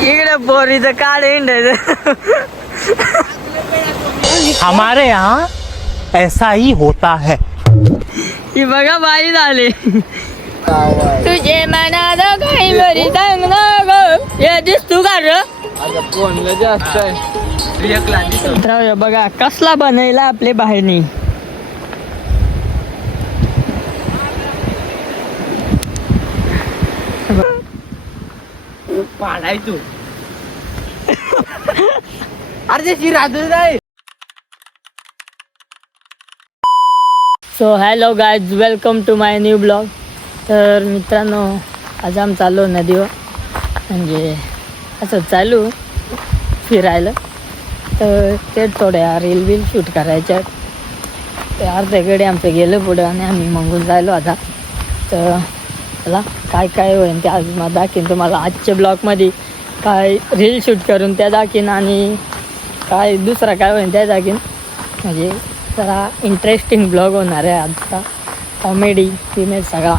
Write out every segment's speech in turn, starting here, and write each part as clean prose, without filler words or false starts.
इकडे पोरीचं काढ हिंडायचं. हमारे यहाँ ऐसा ही होता है. ही बघा बाई झाली. तुझे मनात काही बरी सांग ना ग. हे दिसतो का रे? तर बघा कसला बनायला आपले बाहेरनी. पाडायचो. अरे शिराजू नाही. So hello guys, welcome to my new blog. तर मित्रांनो, आज आम्ही चाललो नदीवर, म्हणजे असं चालू फिरायला. तर ते थोड्या रील बिल शूट करायच्या. ते अर्ध्याकडे आमचं गेलं पुढं आणि आम्ही मंगून जायलो आता. तर चला काय काय होईल ते आज मला दाखीन तुम्हाला. आजच्या ब्लॉगमध्ये काय रील शूट करून त्या दाखीन आणि काय दुसरा काय होईल त्या दाखीन. म्हणजे जरा इंटरेस्टिंग ब्लॉग होणार आहे आजचा. कॉमेडी फिमेल सगळा.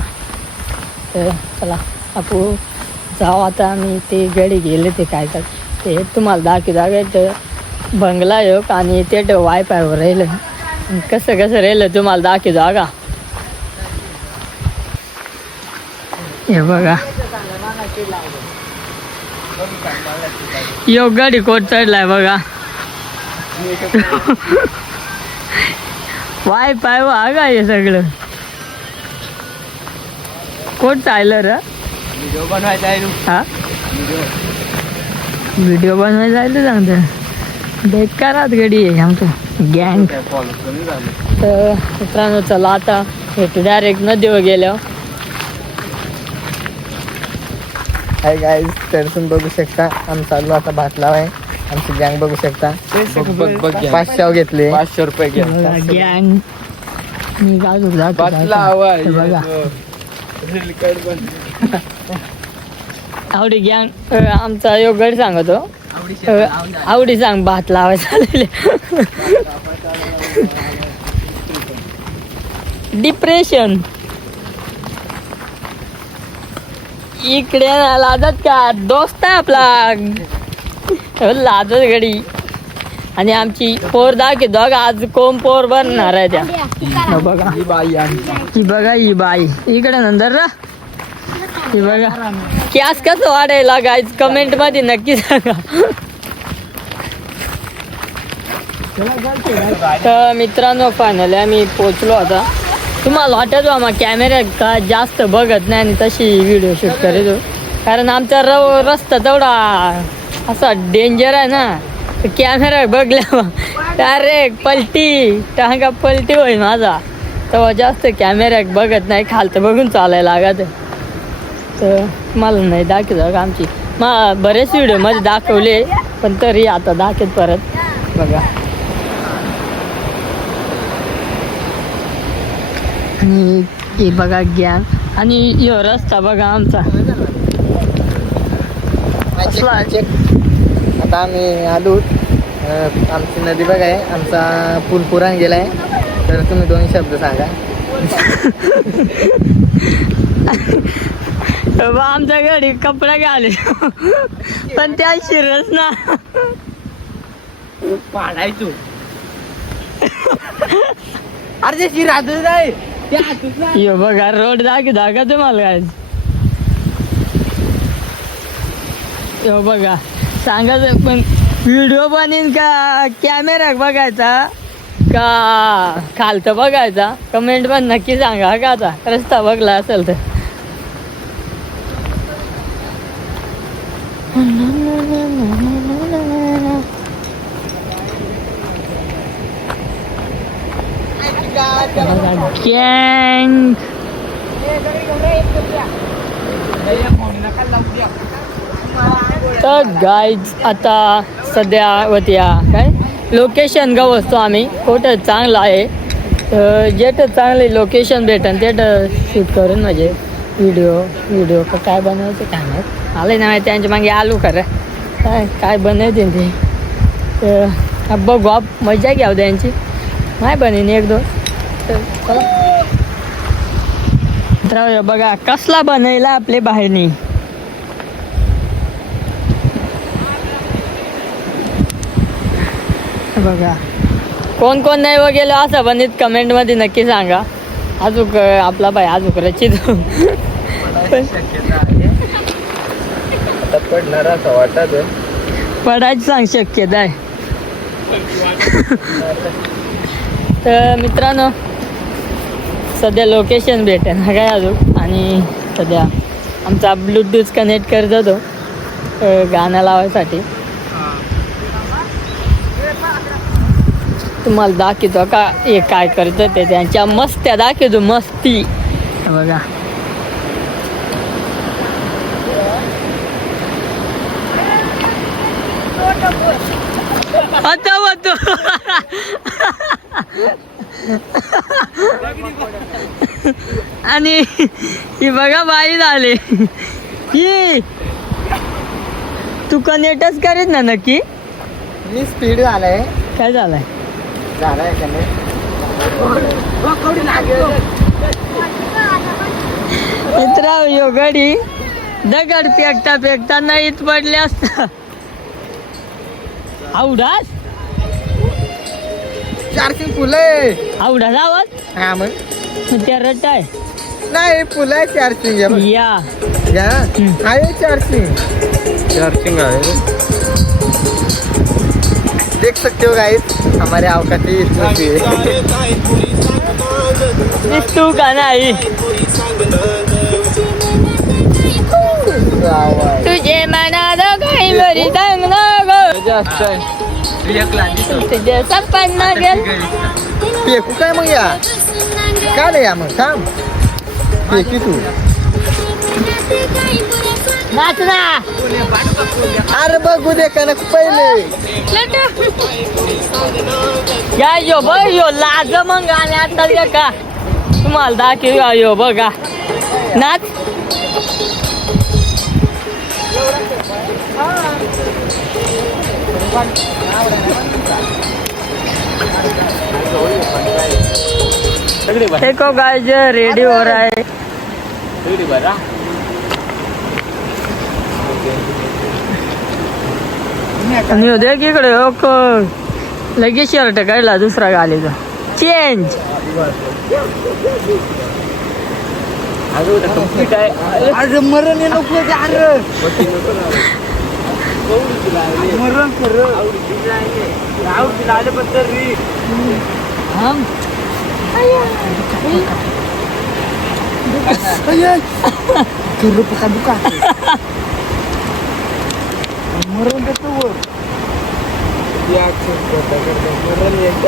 तर चला आपण जाऊ आता. आम्ही ते गडी गेले ते काय तर ते तुम्हाला दाखवायचं. बंगला योग आणि ते वायफायवर राहिलं. कसं कसं राहिलं तुम्हाला दाखवतो का. हे बघा योग गाडी कोट चढलाय बघा. वायफाय हा का हे सगळं कोट चाललं र. व्हिडिओ बनवायचा आहे. हा व्हिडिओ बनवायचा आहे तर सांगतं. बेकारात गाडी आहे आमचं गँग. तर मित्रांनो चला आता भेटू डायरेक्ट नदीवर गेल्यावर. हाय गाईज, तर तुम्ही बघू शकता आम्ही चाललो आता भात लावाय. आमची गँग बघू शकता. 500 घेतले. 500 रुपये घ्या. गँग मी गाजू बघा आवडी गँग. आमचा योगड सांगतो. आवडी सांग भात लावायचा. डिप्रेशन इकडे लाजत का दोस्त आहे आपला लाजत गडी. आणि आमची पोर दाखवतो बघा आज कोण पोर बनणार आहे त्या. बघा ही बघा ही बाई इकडे नंतर ना. ही बघा कॅस कसं वाढायला गाईज कमेंट मध्ये नक्की सांगा. तर मित्रांनो फायनली आम्ही पोचलो आता. तुम्हाला वाटत मग कॅमेरा का जास्त बघत नाही आणि तशी व्हिडिओ शूट करतो. कारण आमचा रस्ता तेवढा असा डेंजर आहे ना. कॅमेरा बघल्या डायरेक्ट पलटी टांगा पलटी होईल माझा. तेव्हा जास्त कॅमेरा बघत नाही. खालतं बघून चालायला लागत. तर मला नाही दाखवत आमची बरेच व्हिडिओमध्ये दाखवले पण तरी आता दाखवत परत. बघा आणि हे बघा गॅंग आणि यो रस्ता बघा आमचा. आता आम्ही आलो. आमची नदी बघा आहे. आमचा पूल पुराण गेलाय. तर तुम्ही 2 शब्द सांगा. आमच्या घरी कपडे घाले पण त्या शिरस ना पाडायचो. अरे शिराजू नाही. यो बघा रोड दाखवता का तुम्हाला काय. यो बघा सांगायचं पण व्हिडिओ बनेन का कॅमेरा बघायचा का खालतं बघायचा. कमेंट पण नक्की सांगा का. आता रस्ता बघला असेल तर. गँग तर गाईज आता सध्या होत्या काय लोकेशन गाव असतो आम्ही कुठं चांगलं आहे. जेठं चांगले लोकेशन भेटेल तेठं शूट करून म्हणजे व्हिडिओ काय बनवायचं काय नाही आले ना त्यांच्या मागे आलू खरं काय बनवते ते. तर बघू आप मजा घ्याव त्यांची. नाही बनेन 1-2 मित्रांनो बघा कसला बनवला आपले बाहेरनी. बघा कोण कोण नाही गेलो असं बनत कमेंट मध्ये नक्की सांगा. अजून आपला बाई अजून रचित पडणार असं वाटत पडायची सांग शक्यता आहे. तर मित्रांनो सध्या लोकेशन भेटे ना काय अजून. आणि सध्या आमचा ब्लूटूथ कनेक्ट करत होतो गाणं लावायसाठी. तुम्हाला दाखवतो का हे काय करतं ते त्यांच्या मस्त्या दाखवतो मस्ती. बघा आता होतो आणि ही बघा बाई झाली ही. तू कनेक्टच करीत ना नक्की. मी स्पीड झालाय. काय झालंय मित्रा यो गडी दगड पेकता पेकता नाहीत पडले असता. आवडास चार्जिंग फुल आहे. आवडास आवाज हा मग त्या रट आहे नाही फुल आहे चार्जिंग या आहे चार्जिंग. चार्जिंग आहे. देख सकते हो गाइस हमारे अवकाती तू का नाही तुझे मनाला काही बरी सांग ना ग तुझे सपना गेल. फेकू काय मग या काय नाही या मग थांब फेकी तू. नाच ना. अरे बघू दे का ना पहिले या यो बघ यो लाज मग गाणे आता का तुम्हाला दाखव यो बघा नाच. देखो गाइस रेडी हो रहा है. आणि देख इकडे लगेच शर्ट काढला दुसरा घालीचा चेंज. आज मरण नको मरण buka मरण देतो मरण एक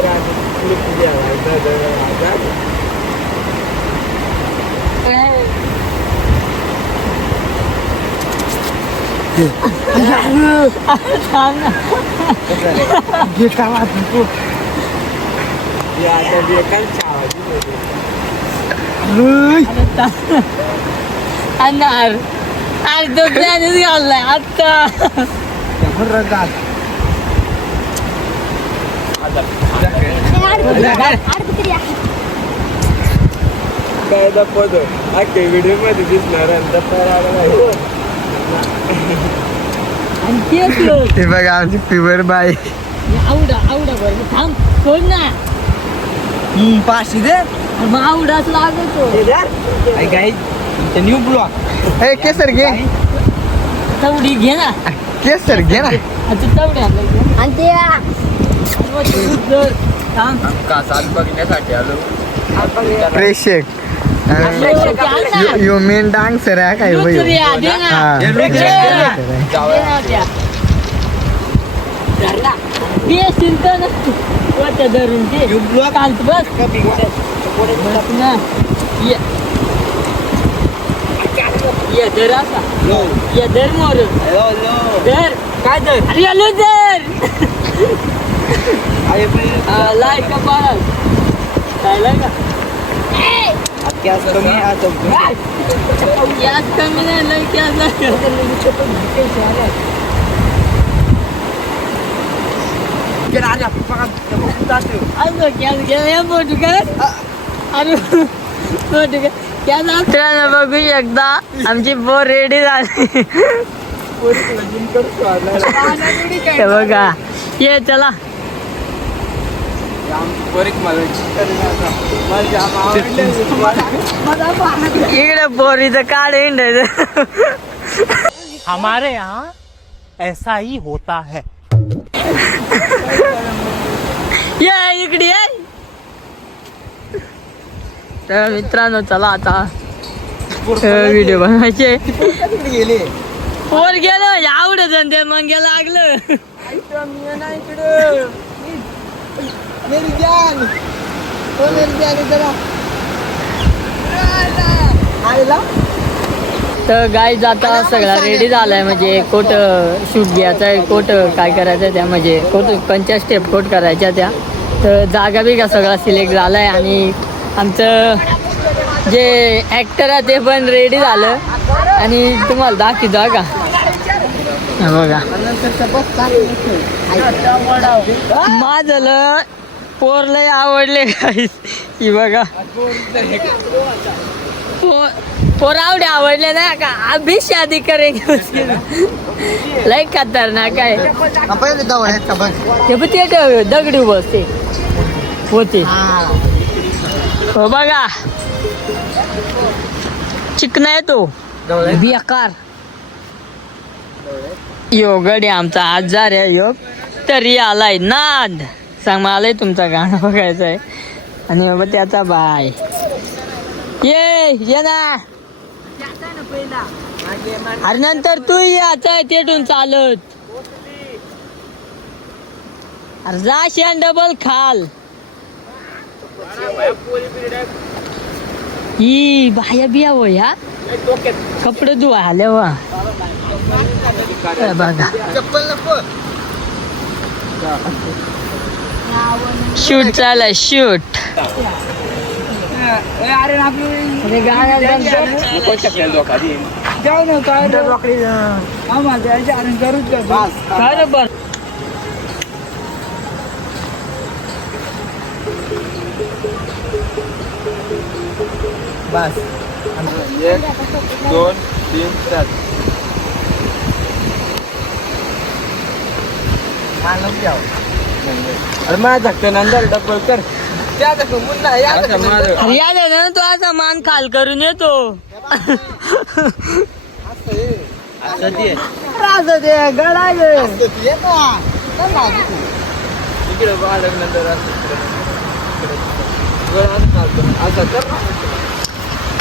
अनार आज तो प्लॅनच घाललाय आता. व्हिडिओ मध्ये दिसणार हे बघा आमची प्युअर बाई. आवडा आवडा बरं थांब सोड ना. पाचशे दे मग आवडाच लागतो. न्यू ब्लॉक हे केसर घे तेवढी घे ना. केसर घे ना. बघण्यासाठी आलो प्रेक्षक यो मेन डान्सर आहे काय धरून ते बस ना. ये धर असा ये धर मोर धर काय धर अरे आलो धर लाईक का पार काय लागा गॅस कमी गॅस कमी नाही लई गॅस नाही. गॅस घ्या मोठू कर अरे हो ठीक आहे क्या मित्रांनो बघू शकता आमची बोर रेडी झाली हे बघा ये चला इकडे बोरीचं काढ हिंडायचं हमारे यहाँ ऐसा ही होता है. या इकडे ये. तर मित्रांनो चला आता व्हिडिओ बनवायचे गेले वर गेलो आवडत ते मग गेलं लागलं मेरी जान ओ मेरी जान इधर आयला तर गाय जाता सगळा रेडी झालाय म्हणजे कोट शूट घ्यायचा आहे कोट काय करायचं त्या म्हणजे कोट कोणत्या स्टेप कोट करायच्या त्या तर जागा बी का सगळा सिलेक्ट झालाय आणि आमचं जे ॲक्टर आहे ते पण रेडी झालं आणि तुम्हाला दाखवतो का हे बघा माझं पोर लय आवडले गाईस ही बघा पोर आवडले ना का अभी शादी करेंगे उसकी लय खतरनाक आहे पहिले जाऊ आहे बघ ते पण ते दगडी बसते होते हो बघा चिकना आहे तो बेकार यो गडी आमचा आजार आहे योग तरी आलाय नाद सांग मलाही तुमचा गाणं बघायचं आहे आणि बाबा त्याचा बाय ये ना अरे नंतर तू याचा आहे तेटून चालत अरे जा शेण डबल खाल ही बाया बिया हो या कपडे धुवा आले वा बघा चप्पल नको शूट चालाय शूट अरे जाऊ ना काय काय बर बस 1 2 3 4 अरे माझा नंतर डबल कर या ना तो असा मान खाल करून येतो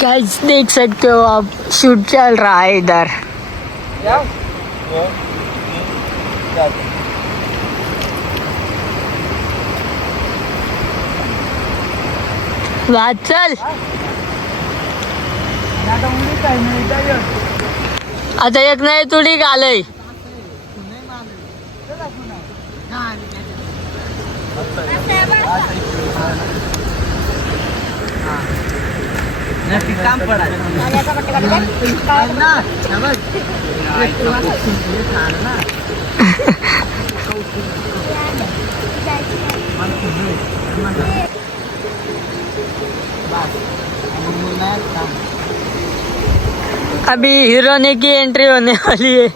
गाइस देख सकते हो आप शूट चल रहा है इधर चल आता एक नाही तुडी घालय काम पडा अभी हीरोने की एंट्री होने वाली है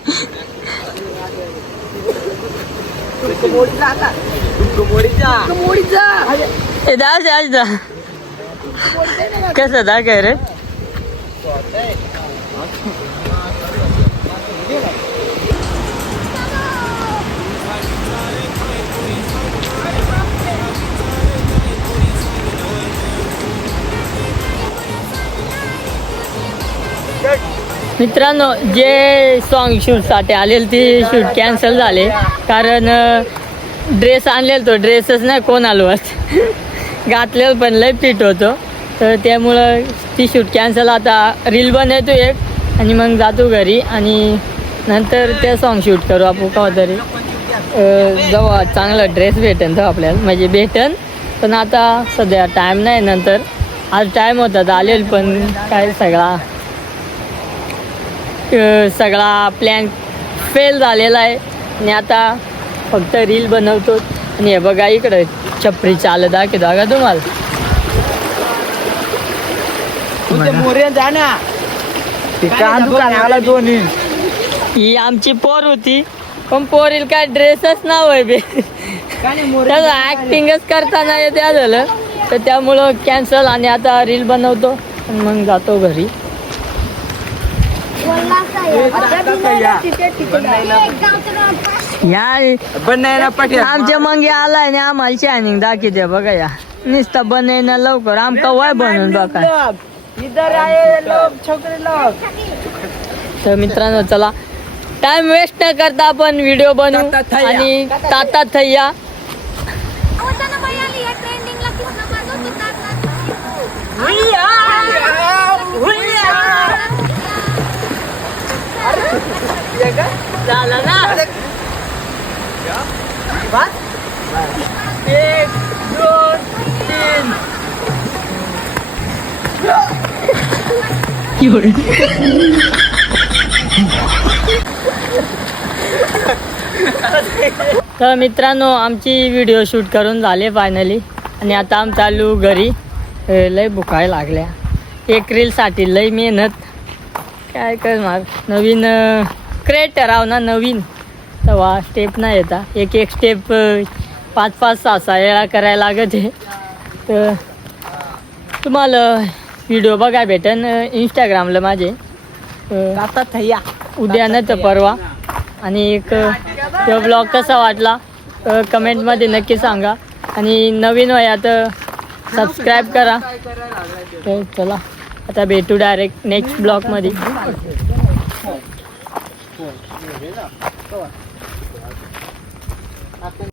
कसं दा काय रे मित्रांनो जे सॉन्ग शूटसाठी आलेले ते शूट कॅन्सल झाले कारण ड्रेस आणलेला तो ड्रेसच नाही कोण आलोत घातलेलं पण लय फिट होतो तर त्यामुळं ती शूट कॅन्सल आता रील बनवतो एक आणि मग जातो घरी आणि नंतर ते सॉन्ग शूट करू आपण केव्हा तरी जेव्हा चांगला ड्रेस भेटेन तर आपल्याला म्हणजे भेटेन पण आता सध्या टाईम नाही नंतर आज टाईम होता तर आलेल पण काय सगळा प्लॅन फेल झालेला आहे आणि आता फक्त रील बनवतो आणि हे बघा इकडं छपरी चाल दाखवतो का तुम्हाला मोरे जा ना ते का दुकान आला दोन्ही. ही आमची पोर होती पण पोरील काय ड्रेसच नाव आहे बे त्याचं ऍक्टिंगच करताना त्या झालं तर त्यामुळं कॅन्सल आणि आता रील बनवतो आणि मग जातो घरी. या बनायला पाठी आमच्या मग आलाय ना आम्हाला शायनिंग दाखवते बघा या नुसता बनायला लवकर आमका वय बनवून बघा. इधर आहे लोक छोकरे लोक. तर मित्रांनो चला टाइम वेस्ट न करता आपण व्हिडिओ बनवू आणि ताता थैया झाला ना. 1 2 3 तर मित्रांनो आमची व्हिडिओ शूट करून झाले फायनली आणि आता आम्ही चालू घरी. लय भुकाय लागल्या. एक रीलसाठी लय मेहनत काय करणार. नवीन क्रिएटर आहो ना नवीन तेव्हा स्टेप नाही येता. एक एक स्टेप 5-5 6-6 वेळा करायला लागत आहे. तर तुम्हाला व्हिडिओ बघायला भेटेन इंस्टाग्रामला माझे आता थैया उद्या नाही तर परवा. आणि एक तो ब्लॉग कसा वाटला कमेंटमध्ये नक्की सांगा आणि नवीन वया तर सबस्क्राईब करा. तर चला आता भेटू डायरेक्ट नेक्स्ट ब्लॉगमध्ये.